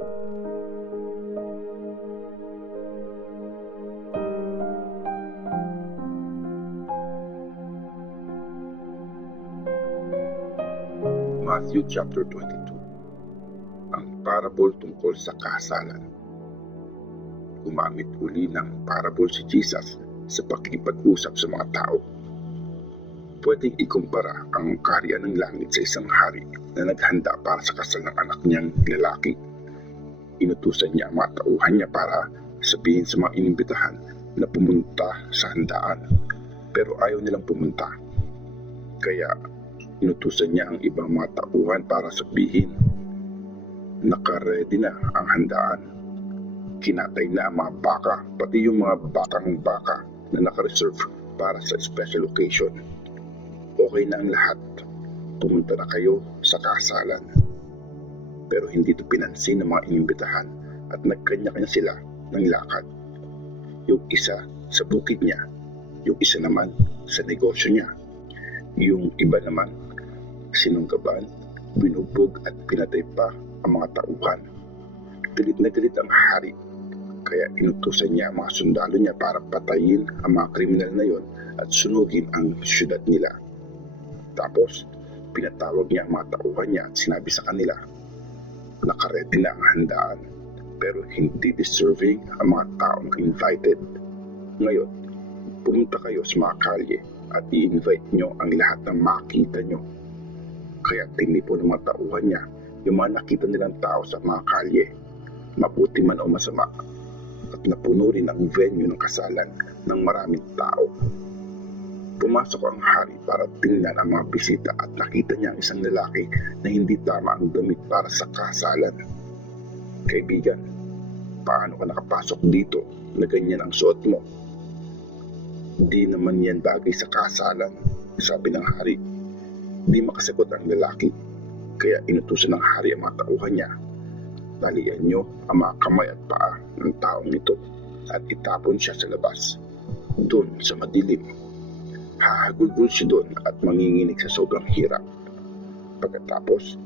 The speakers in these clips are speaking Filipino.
Matthew chapter 22. Ang parable tungkol sa kasalan. Gumamit uli ng parable si Jesus sa pakikipag-usap sa mga tao. Pwedeng ikumpara ang kaharian ng langit sa isang hari na naghanda para sa kasal ng anak niyang lalaki. Inutusan niya ang mga tauhan niya para sabihin sa mga inimbitahan na pumunta sa handaan, pero ayaw nilang pumunta. Kaya inutusan niya ang ibang mga tauhan para sabihin, nakaredy na ang handaan. Kinatay na ang mga baka, pati yung mga batang baka na nakareserve para sa special occasion. Okay na ang lahat. Pumunta na kayo sa kasalan. Pero hindi ito pinansin ng mga inimbitahan at nagkanya-kanya sila ng lakad. Yung isa sa bukid niya, yung isa naman sa negosyo niya. Yung iba naman sinunggaban, binubog at pinatay pa ang mga tauhan. Galit na galit ang hari, kaya inutusan niya ang mga sundalo niya para patayin ang mga kriminal na yon at sunugin ang syudad nila. Tapos, pinatawag niya ang mga tauhan niya at sinabi sa kanila, nakaredy na ang handaan, pero hindi deserving ang mga taong invited. Ngayon, pumunta kayo sa mga kalye at i-invite nyo ang lahat ng makita nyo. Kaya tinipon ng mga tauhan niya yung mga nakita nilang tao sa mga kalye, mabuti man o masama, at napuno rin ang venue ng kasalan ng maraming tao. Pumasok ang hari para tingnan ang mga bisita at nakita niya ang isang lalaki na hindi tama ang damit para sa kasalan. Kaibigan, paano ka nakapasok dito na ganyan ang suot mo? Di naman yan bagay sa kasalan, sabi ng hari. Di makasagot ang lalaki, kaya inutusan ng hari ang mga tauhan niya. Talian niyo ang mga kamay at paa ng taong ito at itapon siya sa labas, doon sa madilim. Hahagulgul siya doon at manginginig sa sobrang hirap. Pagkatapos,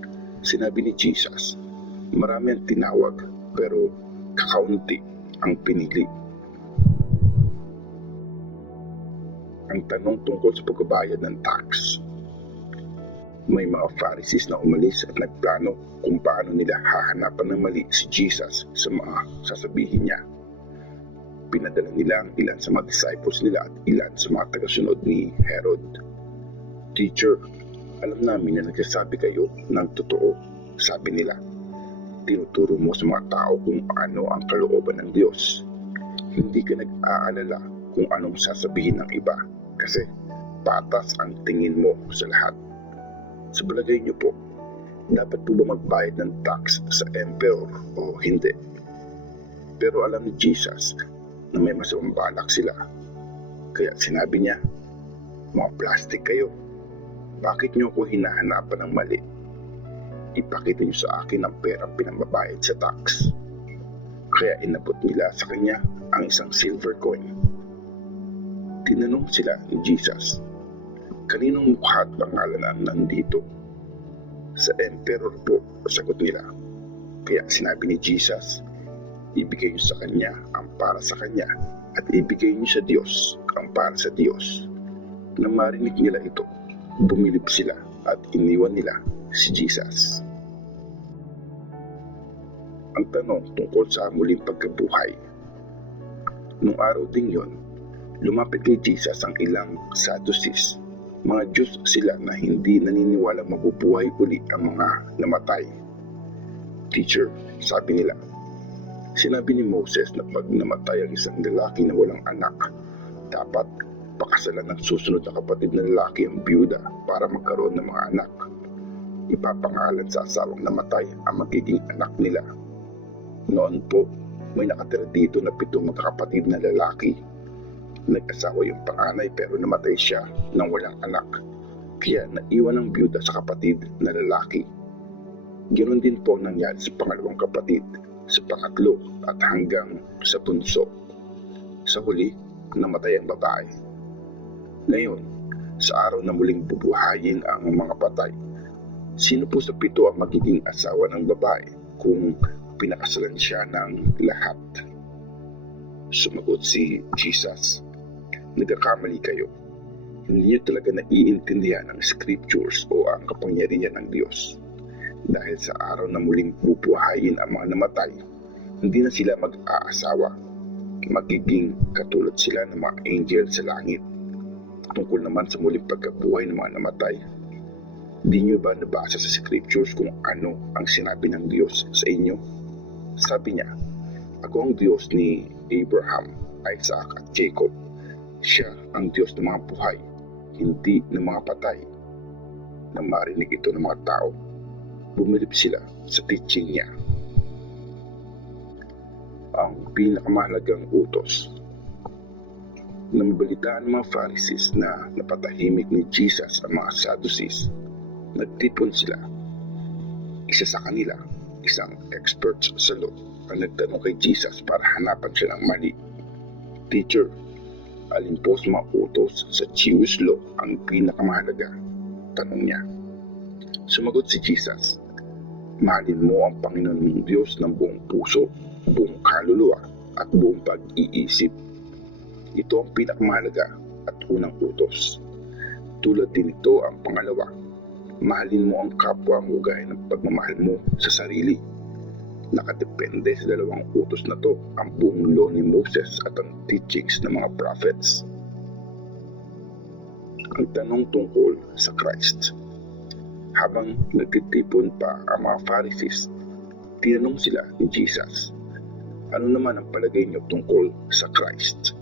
sinabi ni Jesus, marami ang tinawag pero kakaunti ang pinili. Ang tanong tungkol sa pagbabayad ng tax. May mga Pharisees na umalis at nagplano kung paano nila hahanapan ng mali si Jesus sa mga sasabihin niya. Pinadala nila ang ilan sa mga disciples nila at ilan sa mga tagasunod ni Herod. Teacher, alam namin na nagsasabi kayo ng totoo, sabi nila. Tinuturo mo sa mga tao kung ano ang kalooban ng Diyos. Hindi ka nag-aalala kung anong sasabihin ng iba kasi patas ang tingin mo sa lahat. Sa palagay niyo po, dapat po ba magbayad ng tax sa emperor o hindi? Pero alam ni Jesus na may masamang balak sila. Kaya sinabi niya, mga plastic kayo. Bakit niyo ko hinahanapan ng mali? Ipakita niyo sa akin ang perang pinambabayad sa tax. Kaya inabot nila sa kanya ang isang silver coin. Tinanong sila ni Jesus, kaninong mukha at pangalan ang nandito? Sa emperor po, sagot nila. Kaya sinabi ni Jesus, ibigay niyo sa kanya ang para sa kanya at ibigay niyo sa Diyos ang para sa Diyos. Nang marinig nila ito, bumilib sila at iniwan nila si Jesus. Ang tanong tungkol sa muling pagkabuhay. Nung araw ding yon, lumapit kay Jesus ang ilang Sadducees. Mga Diyos sila na hindi naniniwala mabubuhay uli ang mga namatay. Teacher, sabi nila, sinabi ni Moses na pag namatay ang isang lalaki na walang anak, dapat pakasalan ng susunod na kapatid na lalaki ang biyuda para magkaroon ng mga anak. Ipapangalan sa asawang namatay ang magiging anak nila. Noon po, may nakatira dito na 7 magkakapatid na lalaki. Nag-asawa yung panganay pero namatay siya nang walang anak. Kaya naiwan ang biyuda sa kapatid na lalaki. Ganoon din po nangyari sa pangalawang kapatid, sa pangatlo at hanggang sa bunso. Sa huli, namatay ang babae. Ngayon, sa araw na muling bubuhayin ang mga patay, sino po sa 7 ang magiging asawa ng babae kung pinakasalan siya ng lahat. Sumagot si Jesus, nagkakamali kayo. Hindi niyo talaga naiintindihan ang scriptures o ang kapangyarihan ng Diyos. Dahil sa araw na muling bubuhayin ang mga namatay, hindi na sila mag-aasawa. Magiging katulad sila ng mga angel sa langit. Tungkol naman sa muling pagkabuhay ng mga namatay, hindi niyo ba nabasa sa scriptures kung ano ang sinabi ng Diyos sa inyo? Sabi niya, ako ang Diyos ni Abraham, Isaac at Jacob. Siya ang Diyos ng mga buhay, hindi ng mga patay. Nang marinig ito ng mga tao, bumilib sila sa teaching niya. Ang pinakamahalagang utos. Nang mabalitaan ng mga Pharisees na napatahimik ni Jesus ang mga Sadducees, nagtipon sila. Isa sa kanila, isang expert sa law, ang nagtanong kay Jesus para hanapan siya ng mali. Teacher, alin po sa mga utos sa Jewish law ang pinakamahalaga? Tanong niya. Sumagot si Jesus, mahalin mo ang Panginoon mong Diyos ng buong puso, buong kaluluwa at buong pag-iisip. Ito ang pinakamahalaga at unang utos. Tulad din ito ang pangalawa, mahalin mo ang kapwa mo gaya ng pagmamahal mo sa sarili. Nakadepende sa dalawang utos na to ang buong law ni Moses at ang teachings ng mga prophets. Ang tanong tungkol sa Christ. Habang nagtitipon pa ang mga Pharisees, tinanong sila ni Jesus, ano naman ang palagay niyo tungkol sa Christ?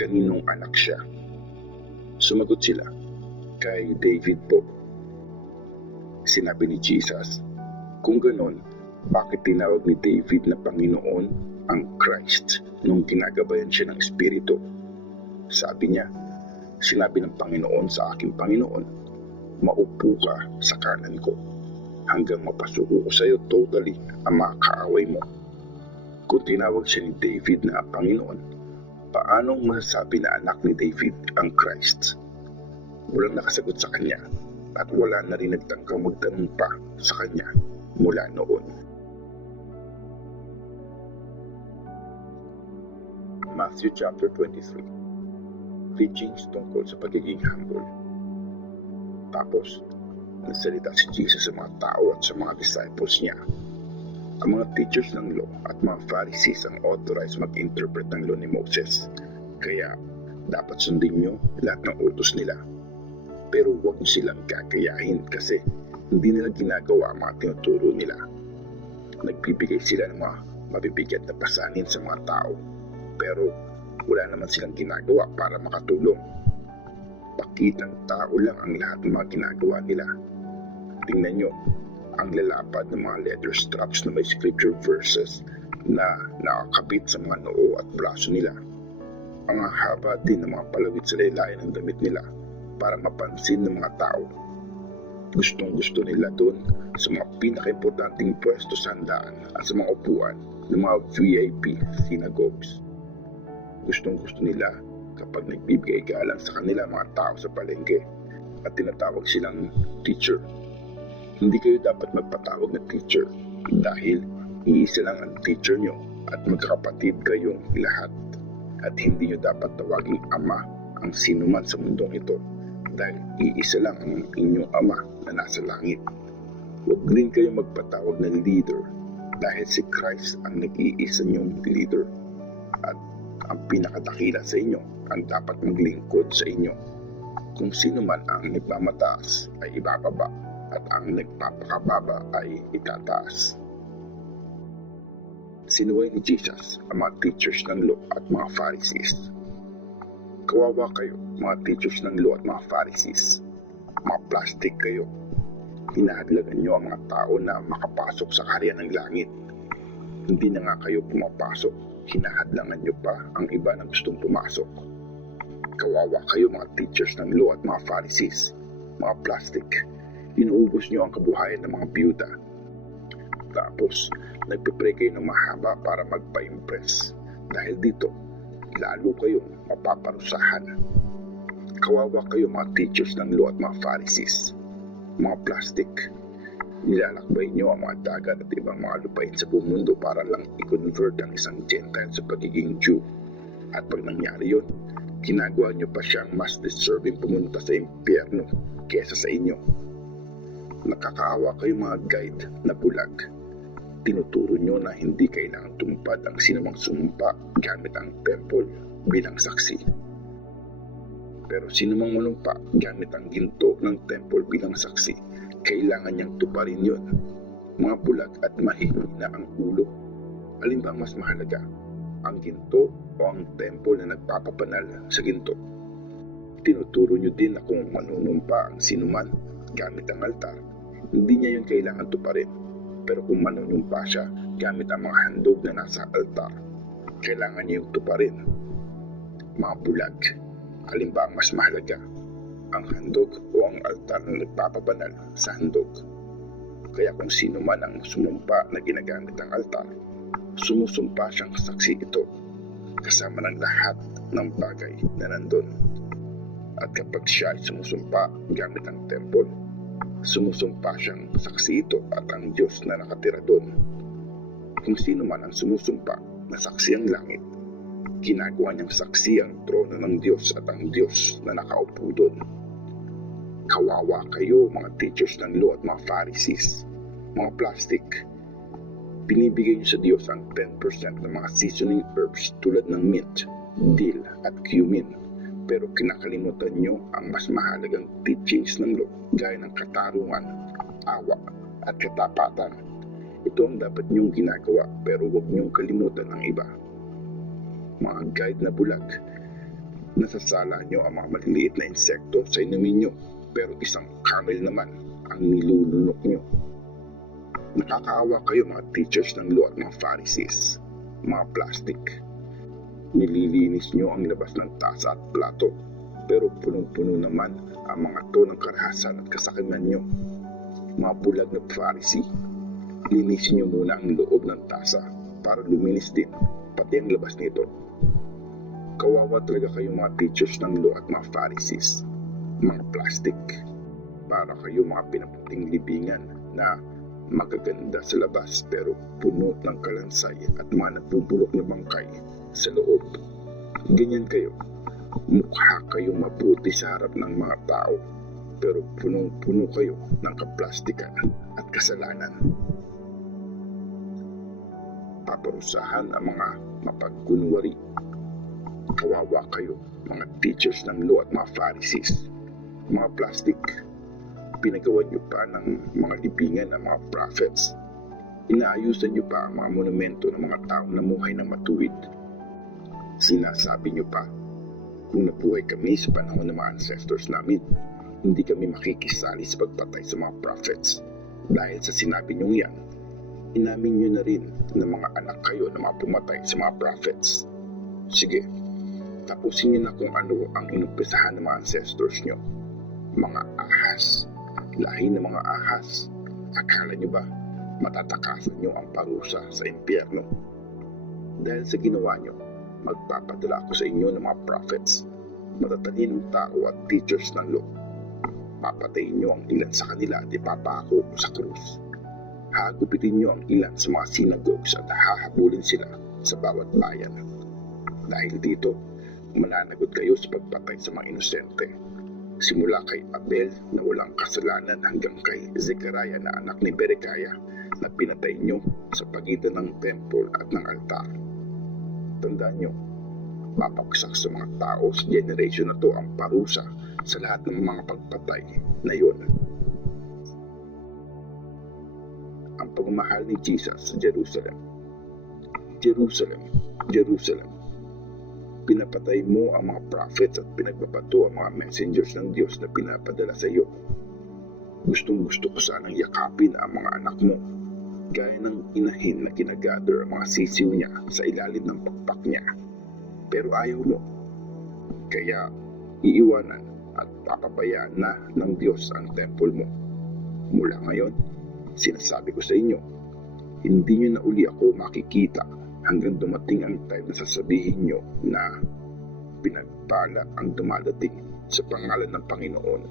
Kaninong anak siya? Sumagot sila, kay David po. Sinabi ni Jesus, kung ganon, bakit tinawag ni David na Panginoon ang Christ nung ginagabayan siya ng Espiritu? Sabi niya, sinabi ng Panginoon sa aking Panginoon, maupo ka sa kanan ko hanggang mapasuko ko sa iyo totally ang mga kaaway mo. Kung tinawag siya ni David na Panginoon, paanong masasabi na anak ni David ang Christ? Walang nakasagot sa kanya at wala na rin nagtangkang magtanong pa sa kanya mula noon. Matthew chapter 23. Teachings tungkol sa pagiging humble. Tapos, nagsalita si Jesus sa mga tao at sa mga disciples niya. Ang mga teachers ng law at mga Pharisees ang authorized mag-interpret ng law ni Moses. Kaya, dapat sundin nyo lahat ng utos nila. Pero huwag nyo silang kakayahin kasi hindi nila ginagawa ang mga tinuturo nila. Nagbibigay sila ng mga mabibigat na pasanin sa mga tao. Pero wala naman silang ginagawa para makatulong. Pakitang tao lang ang lahat ng mga ginagawa nila. Tingnan nyo, ang lalapad ng mga leather straps na may scripture verses na nakakabit sa mga noo at braso nila. Ang haba din ng mga palawit sa laylayan ng damit nila para mapansin ng mga tao. Gustong gusto nila doon sa mga pinaka-importanting pwesto sa handaan at sa mga upuan ng mga VIP synagogues. Gustong gusto nila kapag nagbibigay galang sa kanila mga tao sa palengke at tinatawag silang teacher. Hindi kayo dapat magpatawag na teacher dahil iisa lang ang teacher nyo at magkakapatid kayong lahat. At hindi nyo dapat tawaging ama ang sinuman sa mundong ito dahil iisa lang ang inyong ama na nasa langit. Huwag rin kayo magpatawag na leader dahil si Christ ang nag-iisa nyong leader. At ang pinakadakila sa inyo ang dapat maglingkod sa inyo. Kung sino man ang nagmamataas ay ibababa at ang nagpapakababa ay itataas. Sinuway ni Jesus ang mga teachers ng law at mga Pharisees. Kawawa kayo, mga teachers ng law at mga Pharisees. Mga plastic kayo. Hinahadlagan nyo ang mga tao na makapasok sa kaharian ng langit. Hindi na nga kayo pumapasok. Hinahadlangan nyo pa ang iba na gustong pumasok. Kawawa kayo, mga teachers ng law at mga Pharisees. Mga plastic. Inuubos nyo ang kabuhayan ng mga biyuda. Tapos, nagpipray kayo ng mahaba para magpa-impress. Dahil dito, lalo kayong mapaparusahan. Kawawa kayo, mga teachers ng law at mga Pharisees. Mga plastic. Nilalakbay niyo ang mga dagat at ibang mga lupain sa buong mundo para lang i-convert ang isang Gentile sa pagiging Jew. At pag nangyari yun, ginagawa niyo pa siyang mas deserving pumunta sa impyerno kesa sa inyo. Nakakaawa kayo mga guide na bulag. Tinuturo niyo na hindi kailangan tumupad ang sinumang sumumpa gamit ang temple bilang saksi. Pero sinumang manumpa gamit ang ginto ng temple bilang saksi, kailangan niyang tuparin yun. Mga bulag at mahihina ang ulo. Alin ba ang mas mahalaga? Ang ginto o ang temple na nagpapabanal sa ginto? Tinuturo niyo din na kung manunumpa ang sinuman gamit ang altar, hindi niya yun kailangan tuparin. Pero kung manunumpa siya gamit ang mga handog na nasa altar, kailangan niya yung tuparin. Mga bulag, alin ba ang mas mahalaga? Ang handog o ang altar na nagpapabanal sa handog? Kaya kung sino man ang sumumpa na ginagamit ang altar, sumusumpa siyang saksi ito kasama ng lahat ng bagay na nandun. At kapag siya ay sumusumpa gamit ang temple, sumusumpa siyang saksi ito at ang Diyos na nakatira doon. Kung sino man ang sumusumpa na saksi ang langit, ginagawa niyang saksi ang trono ng Diyos at ang Diyos na nakaupo doon. Kawawa kayo mga teachers ng law at mga Pharisees, mga plastic. Binibigay niyo sa Diyos ang 10% ng mga seasoning herbs tulad ng mint, dill at cumin. Pero kinakalimutan niyo ang mas mahalagang teachings ng law gaya ng katarungan, awa at katapatan. Ito ang dapat niyong ginagawa pero huwag niyong kalimutan ang iba. Mga guide na bulag, nasasala niyo ang mga maliliit na insekto sa inumin niyo pero isang camel naman ang nilulunok niyo. Nakakaawa kayo mga teachers ng law at mga Pharisees, mga plastic. Nililinis niyo ang labas ng tasa at plato, pero punong-puno naman ang mga to ng karahasan at kasakiman niyo. Mga bulag na Pharisee, linisin niyo muna ang loob ng tasa para luminis din, pati ang labas nito. Kawawa talaga kayo mga teachers ng law at mga Pharisees, mga plastic. Para kayo mga pinaputing libingan na magaganda sa labas pero puno ng kalansay at mga nabubulok na bangkay sa loob. Ganyan kayo. Mukha kayong mabuti sa harap ng mga tao pero punong-puno kayo ng kaplastikan at kasalanan. Paparusahan ang mga mapagkunwari. Kawawa kayo mga teachers ng law at mga Pharisees, mga plastic. Pinagawa niyo pa ng mga libingan ng mga prophets. Inaayusan niyo pa ang mga monumento ng mga taong namuhay na matuwid. Sinasabi niyo pa, kung nabuhay kami sa panahon ng mga ancestors namin, hindi kami makikisali sa pagpatay sa mga prophets. Dahil sa sinabi niyong yan, inamin niyo na rin na mga anak kayo na mga pumatay sa mga prophets. Sige, tapusin niyo na kung ano ang inumpisahan ng mga ancestors niyo. Mga ahas, lahi ng mga ahas. Akala niyo ba matatakasan niyo ang parusa sa impyerno? Dahil sa ginawa niyo, magpapadala ako sa inyo ng mga prophets, matatalinong tao at teachers ng law. Papatayin niyo ang ilan sa kanila at ipapako sa krus. Hagupitin niyo ang ilan sa mga synagogues at hahabulin sila sa bawat bayan. Dahil dito, mananagot kayo sa pagpatay sa mga inosente. Simula kay Abel na walang kasalanan hanggang kay Zechariah na anak ni Berechiah na pinatay niyo sa pagitan ng temple at ng altar. Tandaan niyo, papagsak sa mga tao sa generation na to ang parusa sa lahat ng mga pagpatay na yun. Ang pagmamahal ni Jesus sa Jerusalem. Jerusalem, Jerusalem, pinapatay mo ang mga prophets at pinagbabato ang mga messengers ng Diyos na pinapadala sa iyo. Gustong gusto ko sanang yakapin ang mga anak mo, gaya ng inahin na kinagather ang mga sisiw niya sa ilalim ng pakpak niya. Pero ayaw mo. Kaya iiwanan at papabayaan na ng Diyos ang temple mo. Mula ngayon, sinasabi ko sa inyo, hindi niyo na uli ako makikita hanggang dumating ang time na sasabihin niyo na pinagpala ang dumadating sa pangalan ng Panginoon.